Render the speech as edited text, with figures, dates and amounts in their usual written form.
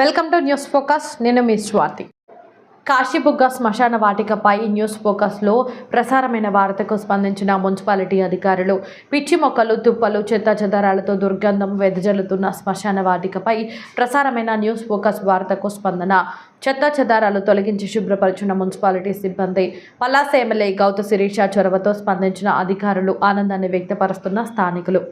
Welcome to news focus. నేను మీ స్వాతి. కాశీబుగ్గ శ్మశాన వాటికపై news ఫోకస్లో ప్రసారమైన వార్తకు స్పందించిన మున్సిపాలిటీ అధికారులు పిచ్చి మొక్కలు, తుప్పలు, చెత్తాచెదారాలతో దుర్గంధం వెదజల్లుతున్న శ్మశాన వాటికపై ప్రసారమైన న్యూస్ ఫోకస్ వార్తకు స్పందన. చెత్తాచెదారాలు తొలగించి శుభ్రపరిచిన మున్సిపాలిటీ సిబ్బంది. పలాస ఎమ్మెల్యే గౌతు శిరీష చొరవతో స్పందించిన అధికారులు ఆనందాన్ని వ్యక్తపరుస్తున్న స్థానికులు.